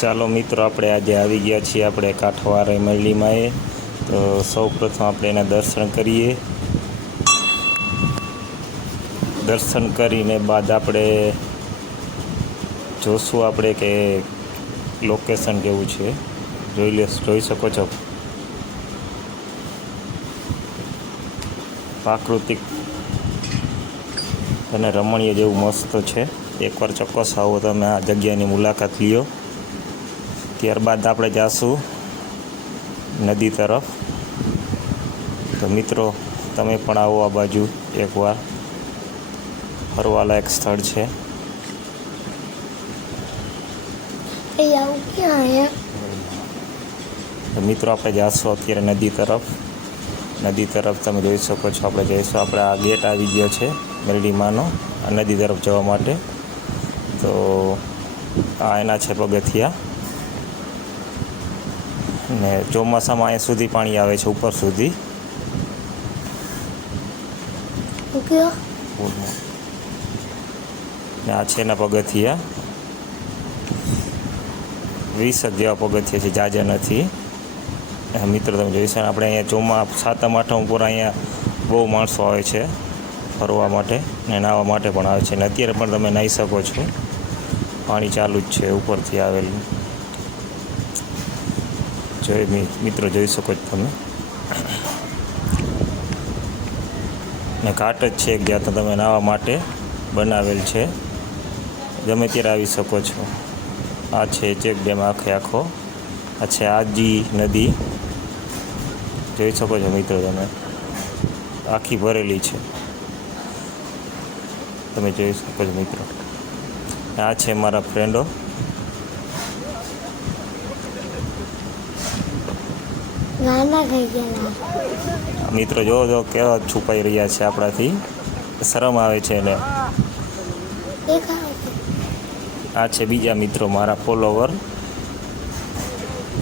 ચાલો મિત્રો, આપણે આજે આવી ગયા છીએ આપણે કાંઠવારે મેરડીમાં. તો સૌ પ્રથમ આપણે એના દર્શન કરીએ. દર્શન કરીને બાદ આપણે જોશું આપણે કે લોકેશન કેવું છે. જોઈ શકો છો, પ્રાકૃતિક અને રમણીય જેવું મસ્ત છે. એકવાર ચોક્કસ આવો તમે આ જગ્યાની મુલાકાત લ્યો. ત્યારબાદ આપણે જાશું નદી તરફ. તો મિત્રો, તમે પણ આવો આ બાજુ એકવાર. ફરવાલાયક સ્થળ છે. તો મિત્રો, આપણે જાશું અત્યારે નદી તરફ. નદી તરફ તમે જોઈ શકો છો. આપણે જઈશું. આપણે આ ગેટ આવી ગયો છે મેરડીમાંનો, આ નદી તરફ જવા માટે. તો આ એના છે પગથિયા. ને ચોમાસામાં અહીંયા સુધી પાણી આવે છે, ઉપર સુધી. ને આ છે એના પગથિયા. 20 જેવા પગથિયા છે, જાજા નથી. મિત્રો તમે જોઈ શકો. આપણે અહીંયા સાતમ આઠમ ઉપર અહીંયા બહુ માણસો આવે છે ફરવા માટે ને નાહવા માટે પણ આવે છે. ને અત્યારે પણ તમે નાહી શકો છો. પાણી ચાલુ જ છે ઉપરથી આવેલું. મિત્રો જોઈ શકો છો તમે. ને ઘાટ જ છે જ્યાં તો તમે નાહવા માટે બનાવેલ છે. ગમે ત્યારે આવી શકો છો. આ છે ચેક ડેમ આખો. આ છે આજી નદી. જોઈ શકો છો મિત્રો તમે. આખી ભરેલી છે, તમે જોઈ શકો છો મિત્રો. આ છે મારા ફ્રેન્ડો. મિત્રો જો કેવા છુપાઈ રહ્યા છે આપણાથી. શરમ આવે છે એને. આ છે બીજા મિત્રો, મારા ફોલોવર.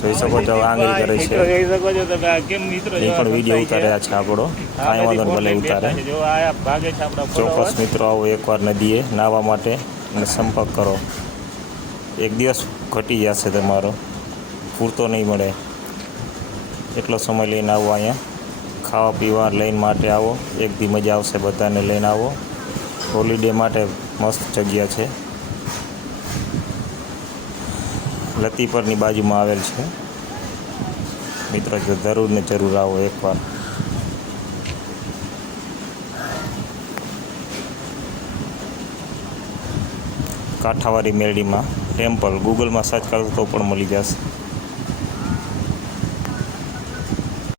જોઈ શકો છો, આંગળી કરે છે. એ પણ વિડીયો ઉતાર્યા છે આપણો. કાંઈ વાંધો ભલે ઉતારે. ચોક્કસ મિત્રો, આવો એકવાર નદીએ નાહવા માટે અને સંપર્ક કરો. એક દિવસ ઘટી જશે તમારો, પૂરતો નહીં મળે એટલો સમય લઈને આવો અહીંયા. ખાવા પીવા લઈને માટે આવો. એક દી મજા આવશે, બધાને લઈને આવો. હોલિડે માટે મસ્ત જગ્યા છે. લતીપરની બાજુમાં આવેલ છે. મિત્રો જરૂર ને જરૂર આવો એકવાર. કાંઠાવારી મેરડીમાં ટેમ્પલ ગૂગલમાં સર્ચ કરો તો પણ મળી જશે.